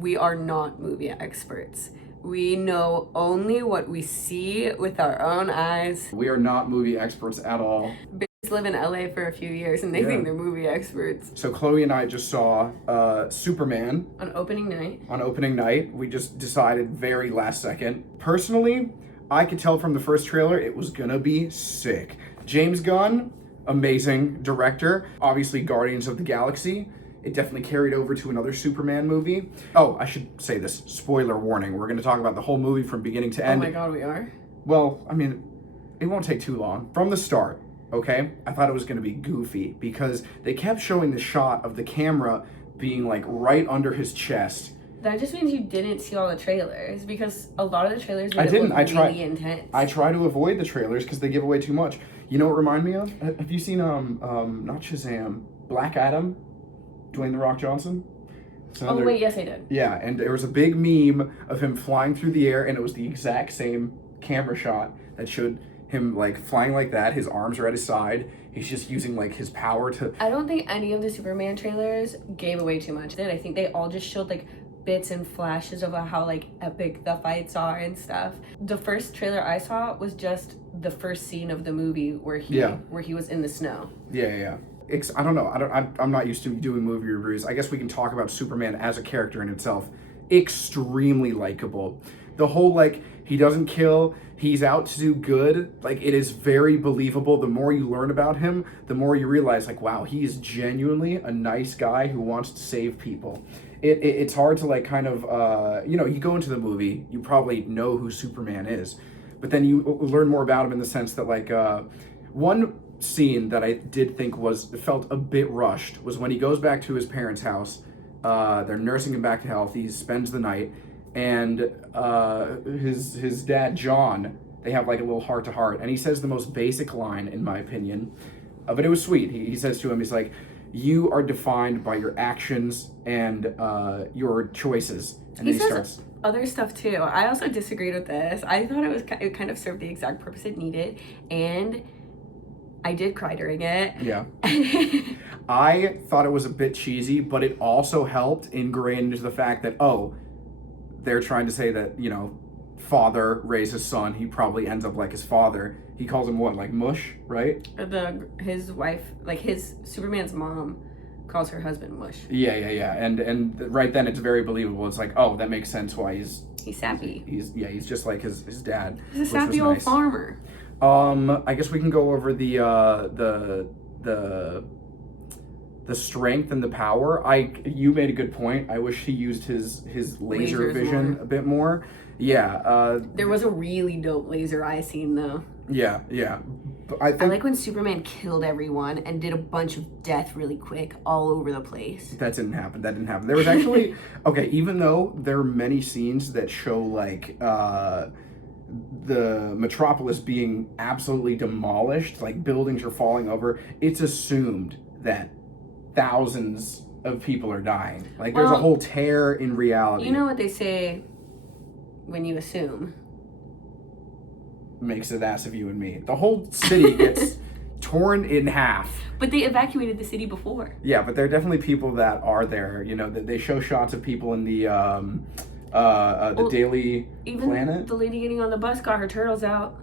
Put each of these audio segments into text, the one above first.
we are not movie experts. We know only what we see with our own eyes. We are not movie experts at all. Bitches live in LA for a few years and they think they're movie experts. So Chloe and I just saw Superman. On opening night. On opening night. We just decided very last second. Personally, I could tell from the first trailer it was gonna be sick. James Gunn, amazing director. Obviously Guardians of the Galaxy. It definitely carried over to another Superman movie. Oh, I should say this. Spoiler warning. We're going to talk about the whole movie from beginning to end. Oh my god, we are? Well, I mean, it won't take too long. From the start, okay, I thought it was going to be goofy because they kept showing the shot of the camera being like right under his chest. That just means you didn't see all the trailers because a lot of the trailers I didn't. really intense. I try to avoid the trailers because they give away too much. You know what remind me of? Have you seen, not Shazam, Black Adam? Dwayne "The Rock" Johnson? Oh, wait, yes, I did. Yeah, and there was a big meme of him flying through the air, and it was the exact same camera shot that showed him, like, flying like that. His arms are at his side. He's just using, like, his power to... I don't think any of the Superman trailers gave away too much. I think they all just showed, like, bits and flashes of how, like, epic the fights are and stuff. The first trailer I saw was just the first scene of the movie where he was in the snow. Yeah. I don't know. I'm not used to doing movie reviews. I guess we can talk about Superman as a character in itself. Extremely likable. The whole, like, he doesn't kill, he's out to do good. Like, it is very believable. The more you learn about him, the more you realize, like, wow, he is genuinely a nice guy who wants to save people. It's hard to, like, kind of, you know, you go into the movie, you probably know who Superman is. But then you learn more about him in the sense that, like, one scene that I did think felt a bit rushed was when he goes back to his parents' house. They're nursing him back to health. He spends the night, and his dad John, they have like a little heart to heart, and he says the most basic line in my opinion, but it was sweet. He says to him, he's like, "You are defined by your actions and your choices." And he then he starts other stuff too. I also disagreed with this. I thought it kind of served the exact purpose it needed, and I did cry during it. Yeah. I thought it was a bit cheesy, but it also helped ingrain into the fact that, oh, they're trying to say that, you know, father raised his son, he probably ends up like his father. He calls him what, like mush, right? His wife, like his Superman's mom calls her husband mush. Yeah. And right then it's very believable. It's like, oh, that makes sense why he's sappy. He's just like his dad. He's a sappy old farmer. I guess we can go over the strength and the power. You made a good point. I wish he used his laser vision a bit more. Yeah. There was a really dope laser eye scene though. Yeah. But I like when Superman killed everyone and did a bunch of death really quick all over the place. That didn't happen. There was actually okay. Even though there are many scenes that show like the metropolis being absolutely demolished, like buildings are falling over, it's assumed that thousands of people are dying. Like there's a whole tear in reality. You know what they say when you assume? Makes an ass of you and me. The whole city gets torn in half. But they evacuated the city before. Yeah, but there are definitely people that are there. You know, they show shots of people in the Daily Planet. Even the lady getting on the bus got her turtles out.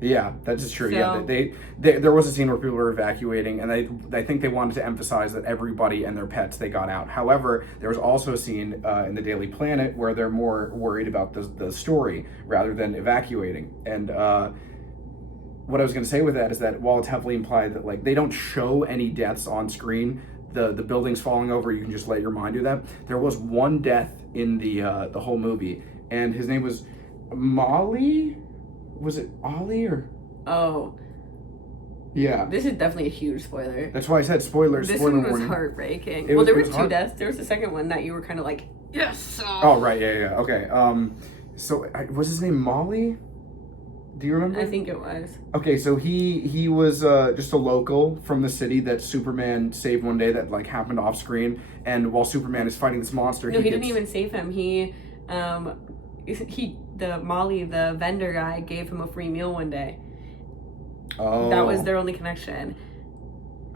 Yeah, that's true. So, yeah, there was a scene where people were evacuating, and I think they wanted to emphasize that everybody and their pets, they got out. However, there was also a scene in the Daily Planet where they're more worried about the story rather than evacuating. And what I was going to say with that is that while it's heavily implied that like they don't show any deaths on screen, the buildings falling over, you can just let your mind do that. There was one death in the whole movie, and his name was Molly. Was it Ollie or? Oh. Yeah. This is definitely a huge spoiler. That's why I said spoilers. This one was heartbreaking. There were two deaths. There was the second one that you were kind of like, yes. Oh, right. Yeah. Okay. So was his name Molly? Do you remember? I think it was. Okay, so he was just a local from the city that Superman saved one day that like happened off screen, and while Superman is fighting this monster, he didn't even save him. Molly, the vendor guy, gave him a free meal one day. Oh. That was their only connection.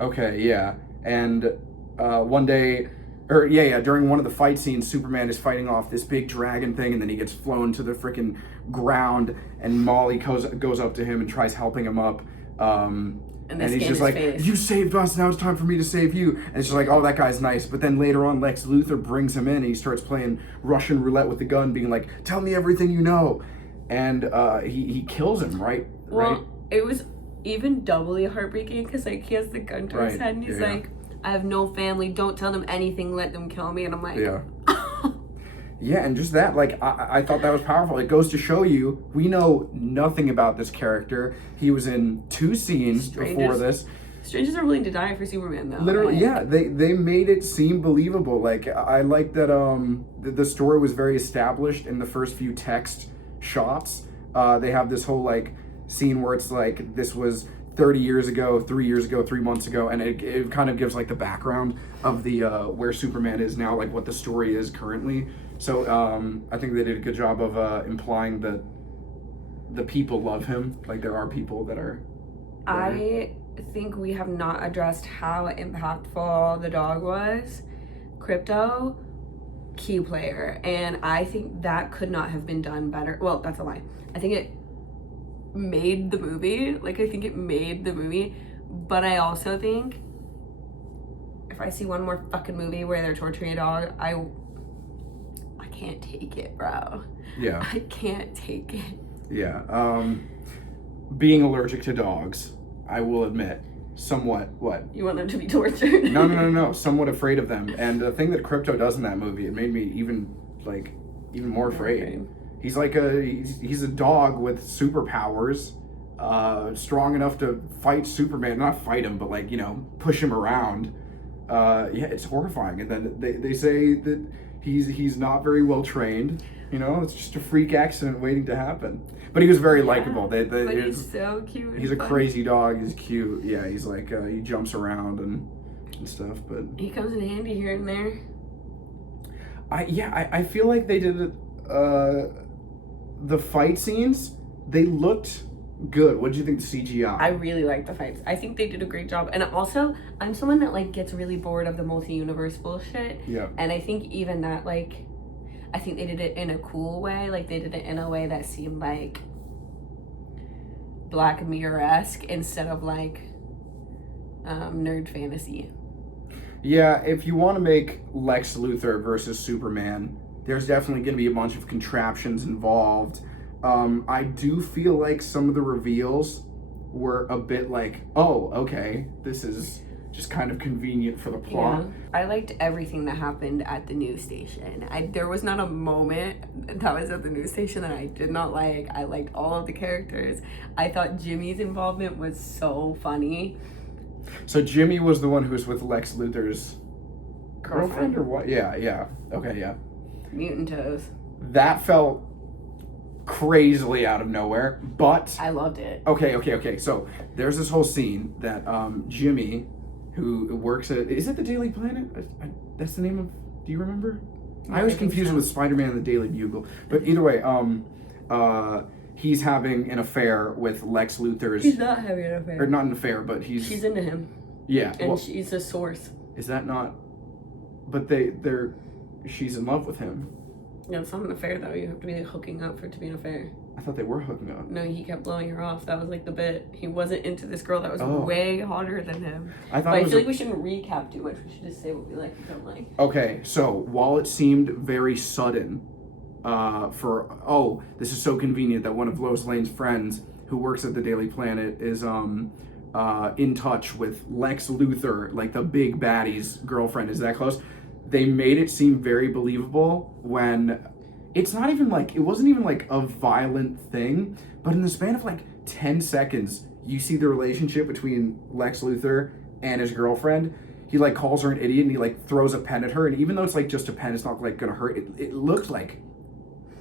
Okay, yeah. And one day, Or yeah, during one of the fight scenes, Superman is fighting off this big dragon thing, and then he gets flown to the freaking ground, and Molly goes up to him and tries helping him up. And he's just like, face. You saved us, now it's time for me to save you. And it's just like, oh, that guy's nice. But then later on, Lex Luthor brings him in, and he starts playing Russian roulette with the gun, being like, tell me everything you know. And he kills him, right? Well, it was even doubly heartbreaking because like he has the gun to his head, and he's like, I have no family, don't tell them anything, let them kill me. And I'm like, yeah, and just that, like, I thought that was powerful. It goes to show you, we know nothing about this character. He was in 2 scenes before this. Strangers are willing to die for Superman, though. Literally, yeah, they made it seem believable. Like, I like that the story was very established in the first few text shots. They have this whole, like, scene where it's like, this was 30 years ago, 3 years ago, 3 months ago, and it kind of gives, like, the background of the where Superman is now, like, what the story is currently. So I think they did a good job of implying that the people love him. Like, there are people that are there. I think we have not addressed how impactful the dog was. Krypto, key player. And I think that could not have been done better. Well, that's a lie. I think it made the movie. Like, I think it made the movie. But I also think if I see one more fucking movie where they're torturing a dog, I can't take it, bro. Yeah. I can't take it. Yeah. Being allergic to dogs, I will admit, somewhat, what? You want them to be tortured? No. Somewhat afraid of them. And the thing that Krypto does in that movie, it made me even more afraid. Okay. He's like he's a dog with superpowers, strong enough to fight Superman. Not fight him, but like, you know, push him around. Yeah, it's horrifying. And then they say that he's not very well trained. You know, it's just a freak accident waiting to happen. But he was very likable. But he's so cute. He's a crazy dog. He's cute. Yeah, he's like he jumps around and stuff. But he comes in handy here and there. I feel like they did it. The fight scenes, they looked good. What did you think of the CGI? I really like the fights. I think they did a great job. And also, I'm someone that like gets really bored of the multi-universe bullshit. Yeah. And I think even that, like, I think they did it in a cool way. Like, they did it in a way that seemed like Black Mirror-esque instead of like nerd fantasy. Yeah, if you want to make Lex Luthor versus Superman, there's definitely going to be a bunch of contraptions involved. I do feel like some of the reveals were a bit like, oh, okay, this is just kind of convenient for the plot. Yeah. I liked everything that happened at the news station. There was not a moment that was at the news station that I did not like. I liked all of the characters. I thought Jimmy's involvement was so funny. So Jimmy was the one who was with Lex Luthor's girlfriend or what? Yeah. Okay, yeah. Mutant toes. That felt crazily out of nowhere, but I loved it. Okay. So there's this whole scene that Jimmy, who works at, is it the Daily Planet? That's the name of, do you remember? I was confused with Spider-Man and the Daily Bugle. But either way, he's having an affair with Lex Luthor's. He's not having an affair. Or not an affair, but she's into him. Yeah. And she's a source. Is that not? But she's in love with him. No, it's not an affair though. You have to be hooking up for it to be an affair. I thought they were hooking up. No, he kept blowing her off. That was like the bit. He wasn't into this girl that was way hotter than him. I feel like we shouldn't recap too much. We should just say what we like and don't like. Okay, so while it seemed very sudden, this is so convenient that one of Lois Lane's friends who works at the Daily Planet is in touch with Lex Luthor, like the big baddie's girlfriend. Is that close? They made it seem very believable when it wasn't even like a violent thing, but in the span of like 10 seconds, you see the relationship between Lex Luthor and his girlfriend. He like calls her an idiot and he like throws a pen at her, and even though it's like just a pen, it's not like gonna hurt.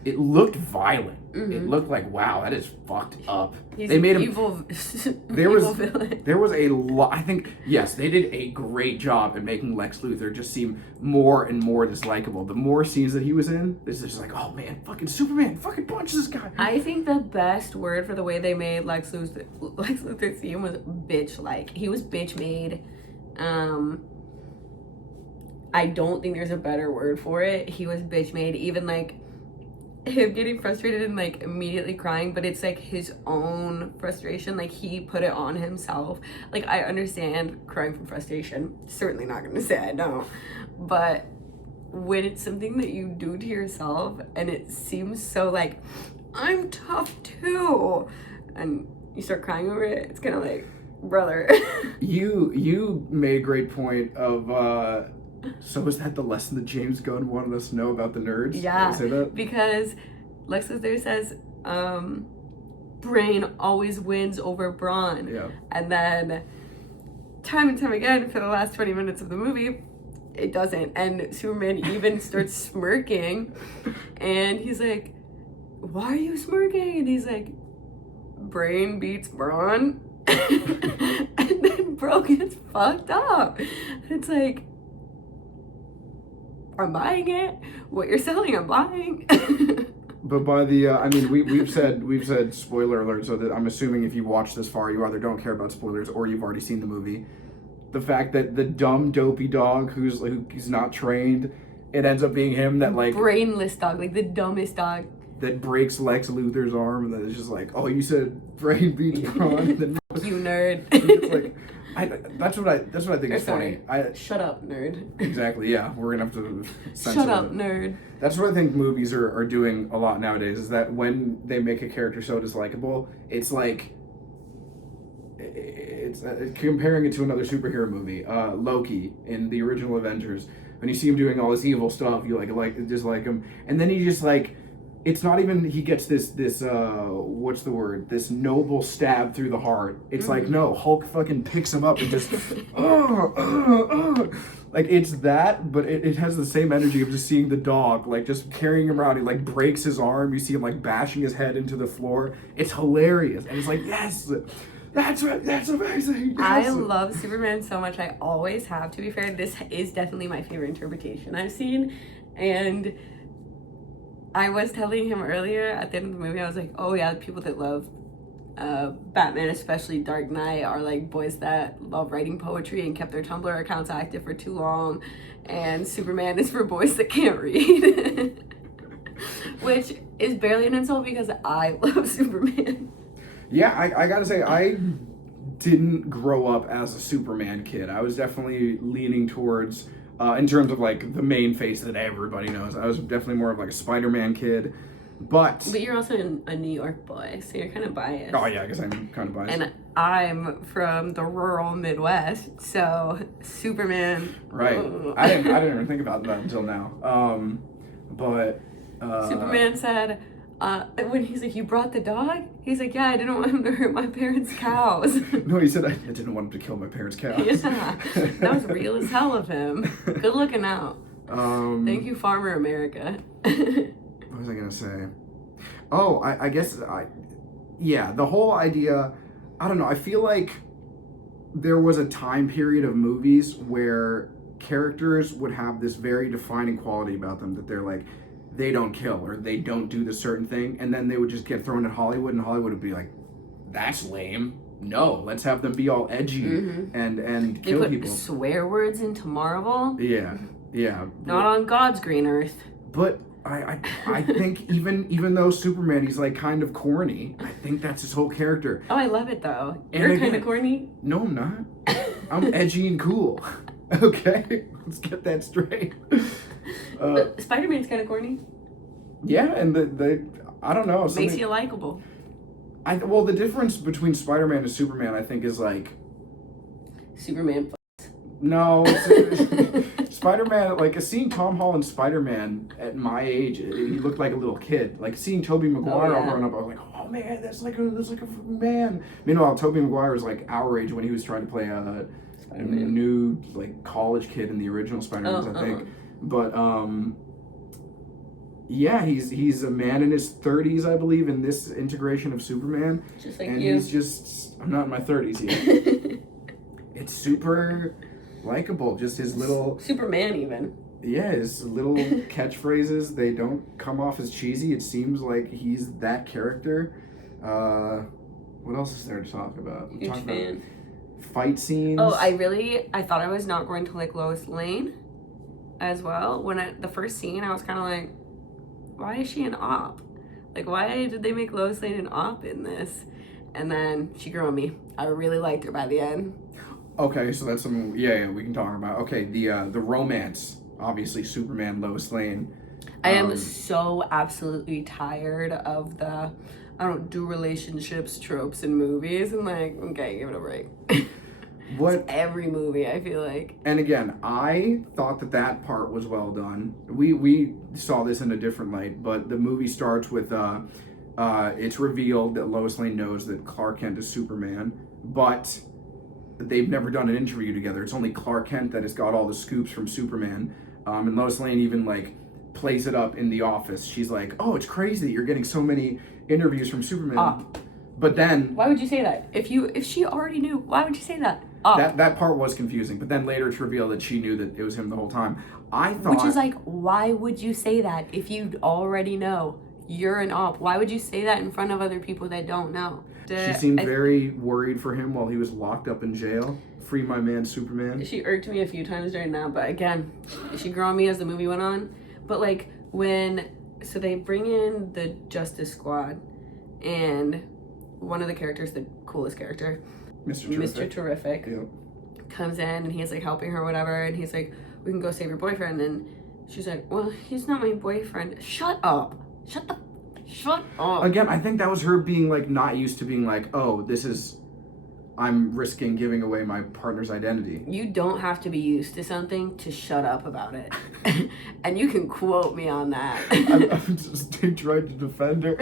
It looked violent. Mm-hmm. It looked like, wow, that is fucked up. They made him evil. Villain. There was a lot. I think, yes, they did a great job at making Lex Luthor just seem more and more dislikable. The more scenes that he was in, it's just like, oh man, fucking Superman, fucking punch this guy. I think the best word for the way they made Lex Luthor seem was bitch-like. He was bitch-made. I don't think there's a better word for it. He was bitch made. Even like him getting frustrated and like immediately crying, but it's like his own frustration. Like he put it on himself. Like I understand crying from frustration. Certainly not gonna say I don't. But when it's something that you do to yourself and it seems so like, I'm tough too, and you start crying over it, it's kind of like, brother. You made a great point of so is that the lesson that James Gunn wanted us to know about the nerds? Yeah, did I say that? because Lex Luthor says brain always wins over brawn. Yeah. And then time and time again for the last 20 minutes of the movie, it doesn't. And Superman even starts smirking, and he's like, why are you smirking? And he's like, brain beats brawn. And then bro gets fucked up. It's like, I'm buying it. What you're selling, I'm buying. But by the, I mean, we've said spoiler alert, so that I'm assuming if you watch this far, you either don't care about spoilers or you've already seen the movie. The fact that the dumb, dopey dog who's not trained, it ends up being him that like... Brainless dog, like the dumbest dog. That breaks Lex Luthor's arm, and then it's just like, oh, you said brain beats brawn? Then you nerd. It's like, that's what I think is funny. Shut up, nerd. Exactly, yeah. We're gonna have to censor Shut up, it. nerd. That's what I think movies are doing a lot nowadays, is that when they make a character so dislikable, it's like, it's comparing it to another superhero movie, Loki in the original Avengers. When you see him doing all this evil stuff, you like dislike him, and then he just like, it's not even he gets this what's the word, this noble stab through the heart. It's like, no, Hulk fucking picks him up and just like, it's that, but it has the same energy of just seeing the dog like just carrying him around. He like breaks his arm, you see him like bashing his head into the floor. It's hilarious, and it's like, yes, that's amazing. Yes. I love Superman so much. I always have. To be fair, this is definitely my favorite interpretation I've seen. And I was telling him earlier at the end of the movie, I was like, oh yeah, the people that love Batman, especially Dark Knight, are like boys that love writing poetry and kept their Tumblr accounts active for too long. And Superman is for boys that can't read. Which is barely an insult because I love Superman. Yeah, I gotta say, I didn't grow up as a Superman kid. I was definitely leaning towards, in terms of like the main face that everybody knows, I was definitely more of like a Spider-Man kid. But you're also a New York boy, so you're kind of biased. Oh yeah, I guess I'm kind of biased. And I'm from the rural Midwest, so Superman. Right. I didn't even think about that until now. But Superman said, when he's like, you brought the dog? He's like, yeah, I didn't want him to hurt my parents' cows. No, he said, I didn't want him to kill my parents' cows. Yeah, that was real as hell of him. Good looking out. Thank you, Farmer America. What was I gonna say? Oh, I guess yeah, the whole idea, I don't know, I feel like there was a time period of movies where characters would have this very defining quality about them, that they're like, they don't kill or they don't do this certain thing, and then they would just get thrown at Hollywood, and Hollywood would be like, that's lame. No, let's have them be all edgy and kill people. They put swear words into Marvel. Yeah. Not on God's green earth. But I think even though Superman, he's like kind of corny, I think that's his whole character. Oh, I love it though. You're kind of corny. No, I'm not. I'm edgy and cool. Okay, let's get that straight. Spider-Man's kind of corny. Yeah, and the I don't know. Makes you likable. Well, the difference between Spider-Man and Superman, I think, is like Superman. No, Spider-Man, like seeing Tom Holland's Spider-Man at my age, he looked like a little kid. Like seeing Tobey Maguire all growing up, I was like, oh man, that's like a freaking man. Meanwhile, Tobey Maguire was like our age when he was trying to play a new like college kid in the original Spider-Man, I think. But yeah, he's a man in his 30s, I believe, in this integration of Superman. Just like and you. He's just, I'm not in my 30s yet. It's super likable, just his little Superman even. Yeah, his little catchphrases, they don't come off as cheesy. It seems like he's that character. What else is there to talk about? Huge fan. Fight scenes. Oh, I thought I was not going to like Lois Lane. as well. The first scene, I was kind of like, why is she an op? Like, why did they make Lois Lane an op in this? And then she grew on me. I really liked her by the end. Okay, so that's something, yeah, we can talk about. Okay, the romance, obviously, Superman, Lois Lane. I am so absolutely tired of the, I don't do relationships tropes in movies. And like, okay, give it a break. What? It's every movie, I feel like. And again, I thought that part was well done. We saw this in a different light, but the movie starts with, it's revealed that Lois Lane knows that Clark Kent is Superman, but they've never done an interview together. It's only Clark Kent that has got all the scoops from Superman. And Lois Lane even like plays it up in the office. She's like, "Oh, it's crazy that you're getting so many interviews from Superman." But then, why would you say that? If she already knew, why would you say that? That part was confusing. But then later it's revealed that she knew that it was him the whole time. I thought, which is like, why would you say that if you already know you're an op? Why would you say that in front of other people that don't know? She seemed very worried for him while he was locked up in jail. Free my man, Superman. She irked me a few times during that, but again, she grew on me as the movie went on. But like so they bring in the Justice Squad, and one of the characters, the coolest character, Mr. Terrific, yep, comes in and he's like helping her, whatever, and he's like, "We can go save your boyfriend." And she's like, "Well, he's not my boyfriend." Shut up. Shut up. Again, I think that was her being like not used to being like, "Oh, I'm risking giving away my partner's identity." You don't have to be used to something to shut up about it. And you can quote me on that. I'm just trying to defend her.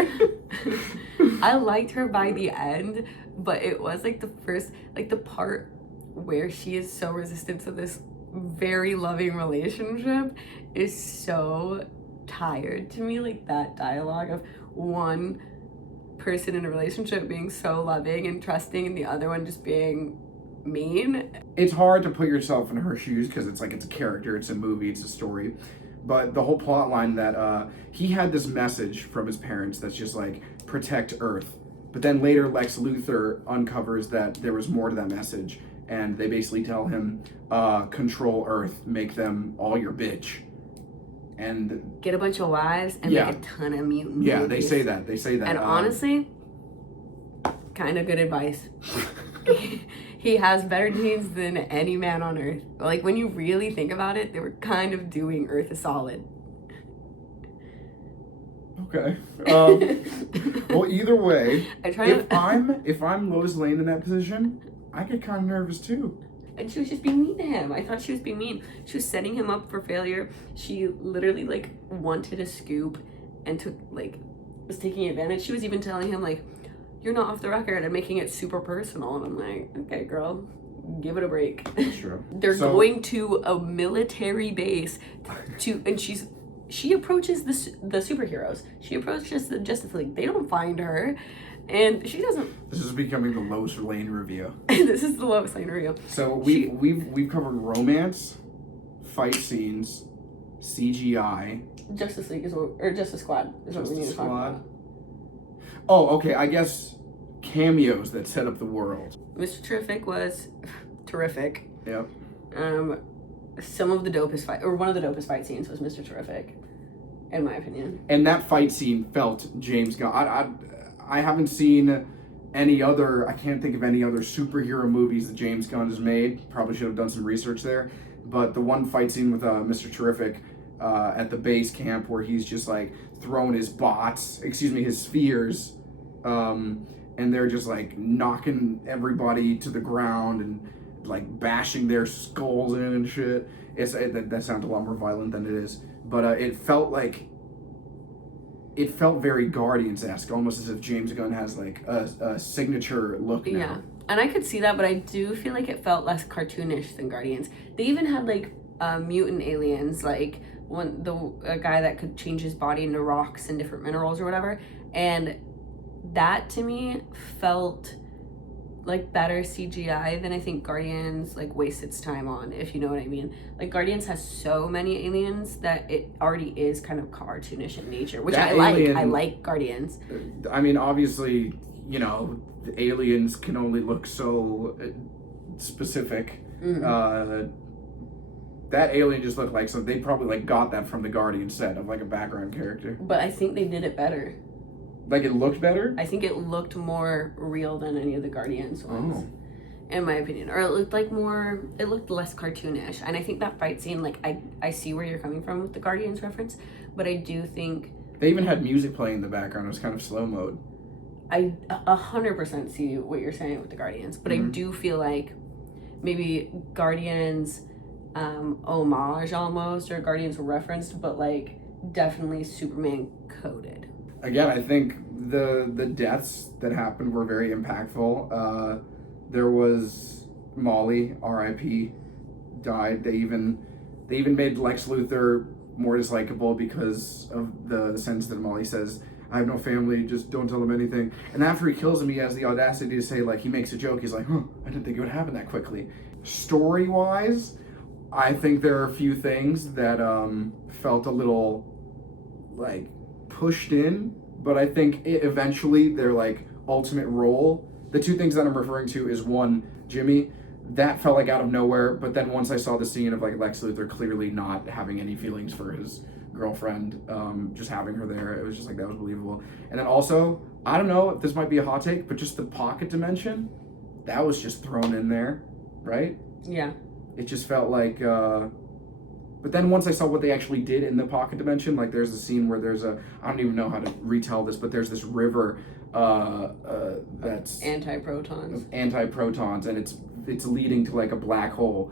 I liked her by the end, but it was like the first, like the part where she is so resistant to this very loving relationship is so tired to me. Like that dialogue of one person in a relationship being so loving and trusting and the other one just being mean. It's hard to put yourself in her shoes because it's like, it's a character, it's a movie, it's a story. But the whole plot line that he had this message from his parents that's just like, protect Earth. But then later Lex Luthor uncovers that there was more to that message, and they basically tell him, control Earth, make them all your bitch. And get a bunch of wives and make a ton of mutant Yeah, babies. they say that. And honestly, kind of good advice. He has better genes than any man on Earth. Like, when you really think about it, they were kind of doing Earth a solid. Okay. Well, either way, if I'm Lois Lane in that position, I get kind of nervous too. And she was just being mean to him. I thought she was being mean. She was setting him up for failure. She literally like wanted a scoop and was taking advantage. She was even telling him like, "You're not off the record," and making it super personal. And I'm like, okay, girl, give it a break. Sure. They're going to a military base and she approaches the superheroes. She approaches the Justice League. They don't find her. And she doesn't. This is becoming the Lois Lane review. This is the Lois Lane review. So we've covered romance, fight scenes, CGI. Justice Squad is what we need to talk about. Oh, okay. I guess cameos that set up the world. Mr. Terrific was terrific. Yep. Some of the dopest one of the dopest fight scenes was Mr. Terrific, in my opinion. And that fight scene felt James Gunn. I haven't seen any other, I can't think of any other superhero movies that James Gunn has made. Probably should have done some research there. But the one fight scene with Mr. Terrific at the base camp where he's just like throwing his his spheres, and they're just like knocking everybody to the ground and like bashing their skulls in and shit. That sounds a lot more violent than it is. But it felt very Guardians-esque, almost as if James Gunn has like a signature look now. Yeah, and I could see that, but I do feel like it felt less cartoonish than Guardians. They even had like mutant aliens, like a guy that could change his body into rocks and different minerals or whatever, and that to me felt like better CGI than I think Guardians like wastes its time on, if you know what I mean. Like Guardians has so many aliens that it already is kind of cartoonish in nature, which I like Guardians. I mean, obviously, you know, the aliens can only look so specific. Mm-hmm. That alien just looked like something. They probably like got that from the Guardian set of like a background character. But I think they did it better. Like it looked better? I think it looked more real than any of the Guardians ones. Oh. In my opinion. Or it looked like more, it looked less cartoonish. And I think that fight scene, like, I see where you're coming from with the Guardians reference, but I do think... They even had music playing in the background. It was kind of slow mode. I 100% see what you're saying with the Guardians, but I do feel like maybe Guardians homage almost, or Guardians referenced, but like definitely Superman coded. Again, I think the deaths that happened were very impactful. There was Molly, R.I.P., died. They even made Lex Luthor more dislikable because of the sentence that Molly says, "I have no family, just don't tell him anything." And after he kills him, he has the audacity to say, like, he makes a joke. He's like, I didn't think it would happen that quickly. Story-wise, I think there are a few things that felt a little, like, pushed in. But I think eventually their, like, ultimate role... The two things that I'm referring to is, one, Jimmy. That felt like out of nowhere. But then once I saw the scene of, like, Lex Luthor clearly not having any feelings for his girlfriend, just having her there, it was just like, that was believable. And then also, I don't know if this might be a hot take, but just the pocket dimension, that was just thrown in there, right? Yeah. It just felt like, but then once I saw what they actually did in the pocket dimension, like there's a scene where there's I don't even know how to retell this, but there's this river that's anti-protons, and it's leading to like a black hole.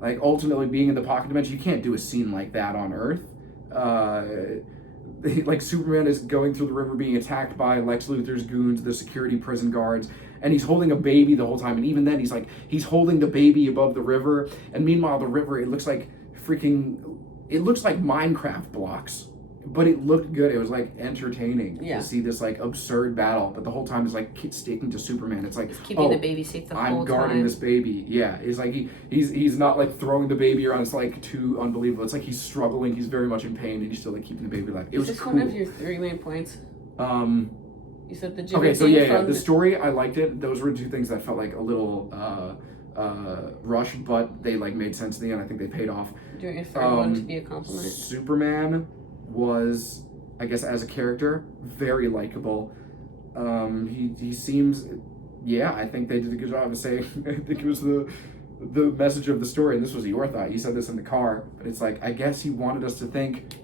Like ultimately being in the pocket dimension, you can't do a scene like that on Earth. Like Superman is going through the river being attacked by Lex Luthor's goons, the security prison guards, and he's holding a baby the whole time. And even then he's holding the baby above the river. And meanwhile, the river, it looks like Minecraft blocks, but it looked good. It was like entertaining to see this like absurd battle, but the whole time is like sticking to Superman. It's like he's keeping the baby safe the whole time. I'm guarding this baby. Yeah, it's like he's not like throwing the baby around. It's like too unbelievable. It's like he's struggling. He's very much in pain, and he's still like keeping the baby alive. It was cool. One of your 3 main points? You said the Jimmy. Okay, so yeah, the story, I liked it. Those were 2 things that felt like a little rushed, but they like made sense in the end. I think they paid off. Do you want your third one to be a compliment? Superman was, I guess, as a character, very likable. He seems, I think they did a good job of saying, I think it was the message of the story, and this was your thought. You said this in the car, but it's like, I guess he wanted us to think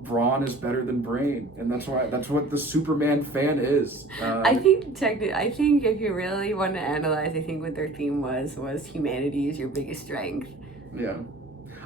brawn is better than brain, and that's what the Superman fan is. I think if you really want to analyze, I think what their theme was humanity is your biggest strength. Yeah.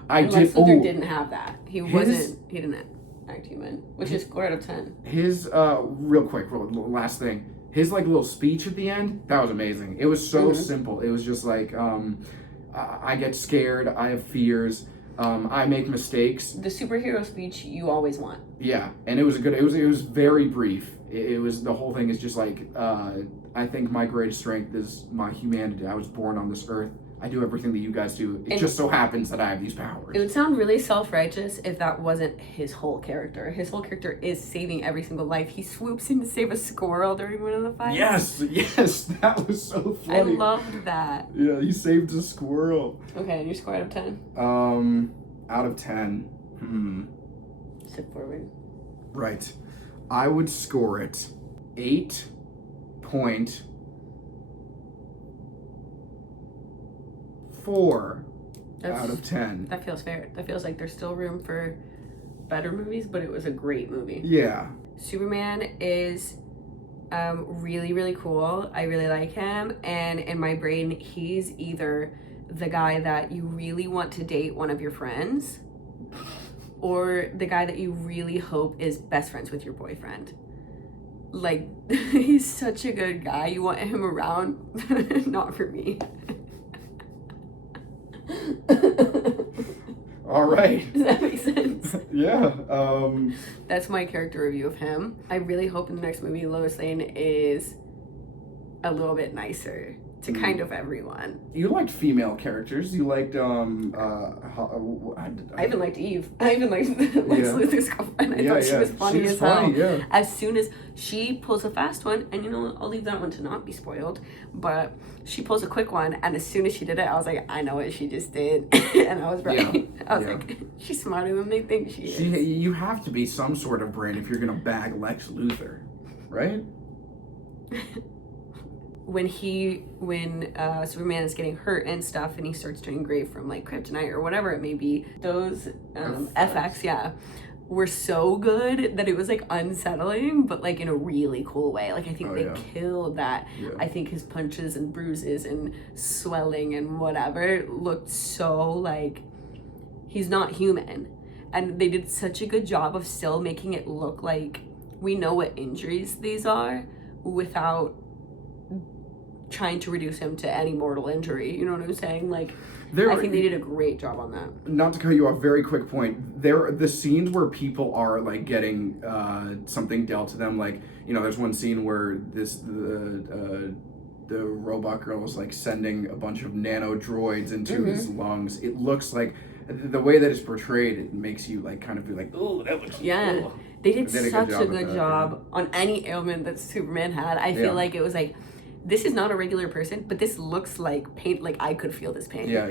Lex Luthor didn't have that. He didn't act human, which is 4 out of 10. His real quick, last thing. His like little speech at the end, that was amazing. It was so simple. It was just like, I get scared. I have fears. I make mistakes. The superhero speech you always want. Yeah, and it was it was very brief. It was, the whole thing is just like, I think my greatest strength is my humanity. I was born on this earth. I do everything that you guys do. It just so happens that I have these powers. It would sound really self-righteous if that wasn't his whole character. His whole character is saving every single life. He swoops in to save a squirrel during one of the fights. Yes, that was so funny. I loved that. Yeah, he saved a squirrel. Okay, and your score out of 10? Out of 10. Step forward. Right. I would score it 8.4 out of 10. That feels fair. That feels like there's still room for better movies, but it was a great movie. Yeah. Superman is really, really cool. I really like him. And in my brain, he's either the guy that you really want to date one of your friends, or the guy that you really hope is best friends with your boyfriend. Like, he's such a good guy. You want him around. Not for me. All right. Does that make sense? Yeah. That's my character review of him. I really hope in the next movie Lois Lane is a little bit nicer to kind of everyone. You liked female characters. You liked I even liked Eve. I even liked Lex Luthor's girlfriend. I thought she was funny as hell. Yeah. As soon as she pulls a fast one, and I'll leave that one to not be spoiled, but she pulls a quick one, and as soon as she did it, I was like, I know what she just did. And I was right. Yeah. I was like, she's smarter than they think she is. You have to be some sort of brain if you're gonna bag Lex Luthor, right? When Superman is getting hurt and stuff, and he starts to engrave from like kryptonite or whatever it may be, those FX were so good that it was like unsettling, but like in a really cool way. Like I think they killed that. I think his punches and bruises and swelling and whatever looked so like he's not human, and they did such a good job of still making it look like we know what injuries these are without trying to reduce him to any mortal injury. You know what I'm saying? Like, I think they did a great job on that. Not to cut you off, very quick point. The scenes where people are like getting something dealt to them, like, there's one scene where the robot girl is like sending a bunch of nano droids into his lungs. It looks like the way that it's portrayed, it makes you like kind of be like, oh, that looks cool. They did such a good job on any ailment that Superman had. I feel like it was like, this is not a regular person, but this looks like pain. Like I could feel this pain. Yeah.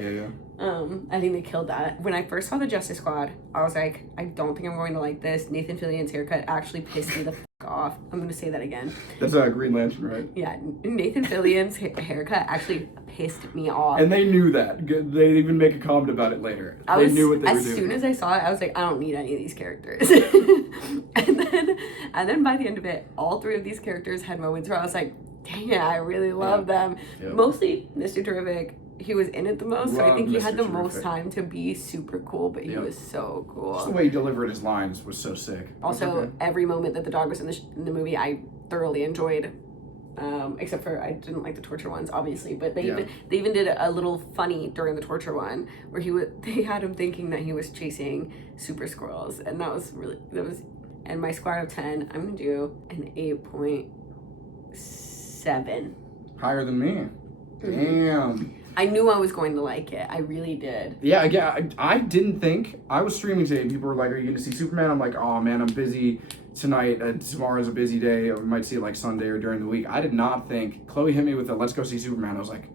I think they killed that. When I first saw the Justice Squad, I was like, I don't think I'm going to like this. Nathan Fillion's haircut actually pissed me the off. I'm going to say that again. That's Green Lantern, right? Yeah, Nathan Fillion's haircut actually pissed me off. And they knew that. They even make a comment about it later. They knew what they were doing. As soon as I saw it, I was like, I don't need any of these characters. and then by the end of it, all three of these characters had moments where I was like, dang it, I really love them. Yep. Mostly Mr. Terrific. He was in it the most, so I think he had the most time to be super cool, but he was so cool. Just the way he delivered his lines was so sick. Also, every moment that the dog was in the movie, I thoroughly enjoyed. Except for I didn't like the torture ones, obviously, but they even did a little funny during the torture one where they had him thinking that he was chasing super squirrels, and and my score out of 10, I'm gonna do an 8.7. Higher than me. Damn. I knew I was going to like it. I really did. Yeah, I didn't think. I was streaming today, and people were like, are you going to see Superman? I'm like, oh man, I'm busy tonight. Tomorrow's a busy day. Or we might see it like Sunday or during the week. I did not think. Chloe hit me with a let's go see Superman. I was like,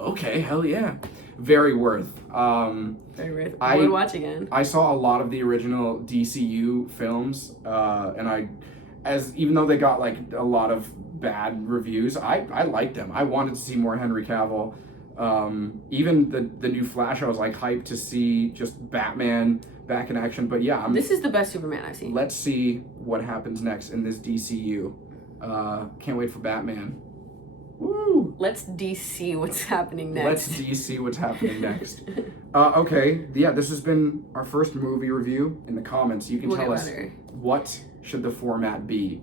okay, hell yeah. Very worth. Very worth. I would watch again. I saw a lot of the original DCU films, and even though they got like a lot of bad reviews, I liked them. I wanted to see more Henry Cavill. Even the new Flash, I was like hyped to see just Batman back in action. But yeah, this is the best Superman I've seen. Let's see what happens next in this DCU. Can't wait for Batman. Woo! Let's DC what's happening next. Okay, yeah, this has been our first movie review. In the comments, you can tell us what should the format be.